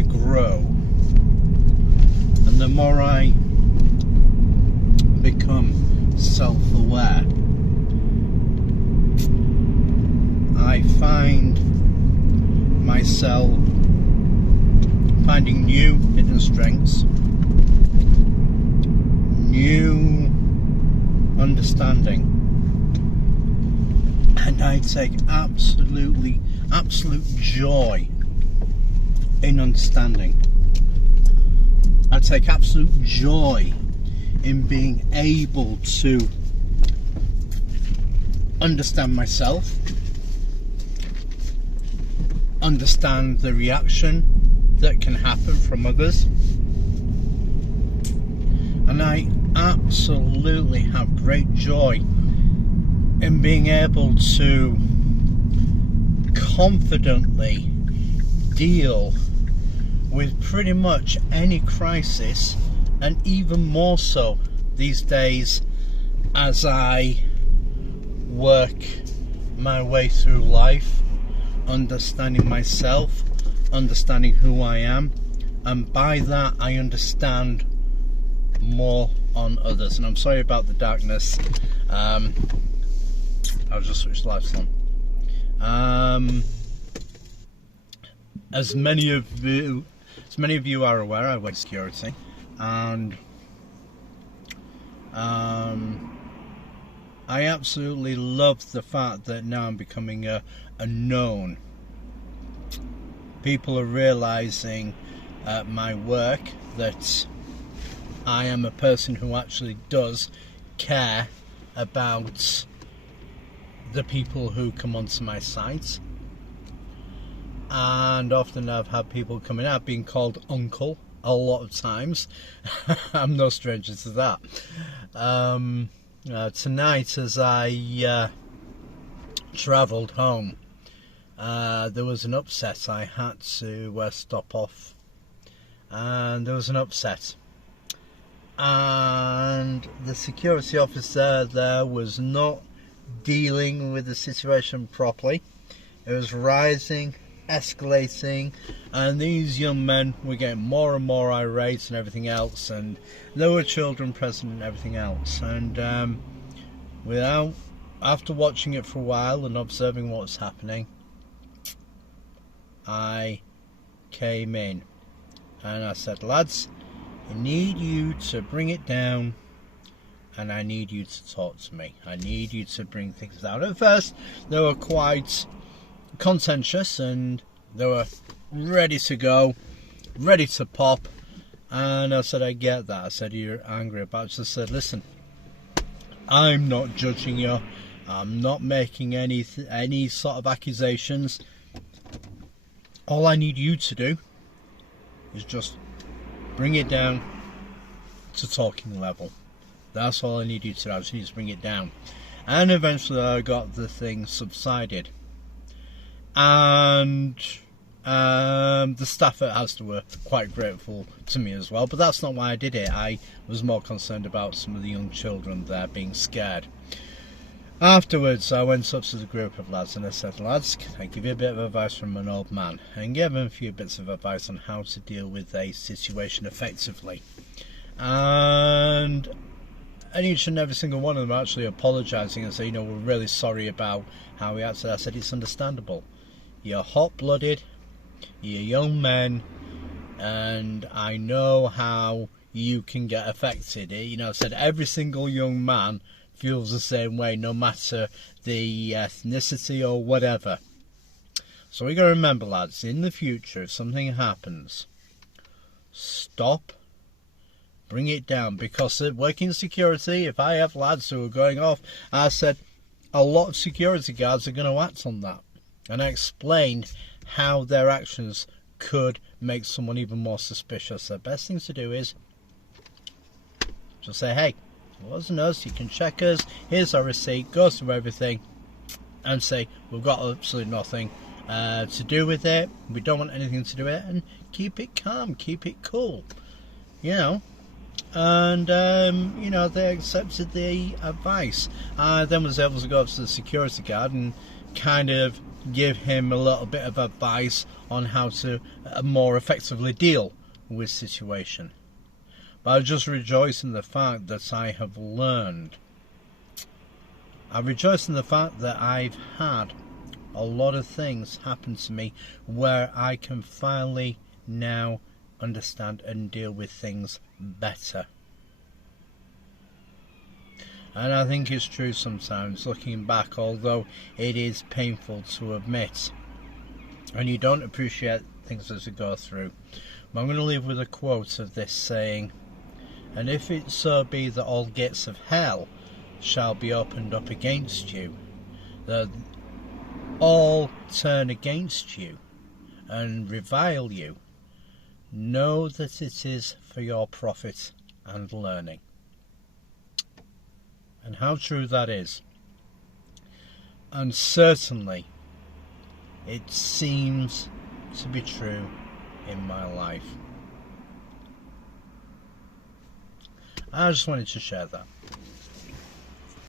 I grow and the more I become self-aware, I find myself finding new hidden strengths, new understanding, and I take absolute joy in understanding. I take absolute joy in being able to understand myself, understand the reaction that can happen from others, and I absolutely have great joy in being able to confidently deal with pretty much any crisis, and even more so these days as I work my way through life, understanding myself, understanding who I am, and by that I understand more on others. And I'm sorry about the darkness. I'll just switch the lights on. As many of you are aware, I work security, and I absolutely love the fact that now I'm becoming a known. People are realizing at my work that I am a person who actually does care about the people who come onto my site, and often I've had people coming out being called uncle a lot of times. I'm no stranger to that. Tonight, as I travelled home, there was an upset. I had to stop off, and there was an upset, and the security officer there was not dealing with the situation properly. It was rising, escalating, and these young men were getting more and more irate and everything else, and there were children present and everything else. And after watching it for a while and observing what was happening, I came in and I said, lads, I need you to bring it down, and I need you to talk to me. I need you to bring things down. At first they were quite contentious and they were ready to go, ready to pop, and I said, I get that. I said, you're angry about it. I said, listen, I'm not judging you, I'm not making any sort of accusations. All I need you to do is just bring it down to talking level. That's all I need you to do. I just need to bring it down. And eventually I got the thing subsided. And the staff at Asda were quite grateful to me as well. But that's not why I did it. I was more concerned about some of the young children there being scared. Afterwards, I went up to the group of lads and I said, lads, can I give you a bit of advice from an old man? And gave them a few bits of advice on how to deal with a situation effectively. And each and every single one of them actually apologising and saying, we're really sorry about how we acted. I said, it's understandable. You're hot-blooded, you're young men, and I know how you can get affected. I said every single young man feels the same way, no matter the ethnicity or whatever. So we got to remember, lads, in the future, if something happens, stop, bring it down. Because working security, if I have lads who are going off, I said a lot of security guards are going to act on that. And I explained how their actions could make someone even more suspicious. The best thing to do is just say, hey, it wasn't us, you can check us, here's our receipt, go through everything and say we've got absolutely nothing to do with it, we don't want anything to do with it, and keep it calm, keep it cool, and they accepted the advice. I then was able to go up to the security guard and kind of give him a little bit of advice on how to more effectively deal with situation. But I just rejoice in the fact that I have learned. I rejoice in the fact that I've had a lot of things happen to me where I can finally now understand and deal with things better. And I think it's true sometimes, looking back, although it is painful to admit, and you don't appreciate things as you go through. But I'm going to leave with a quote of this saying, "And if it so be that all gates of hell shall be opened up against you, that all turn against you and revile you, know that it is for your profit and learning." And how true that is. And certainly it seems to be true in my life. I just wanted to share that.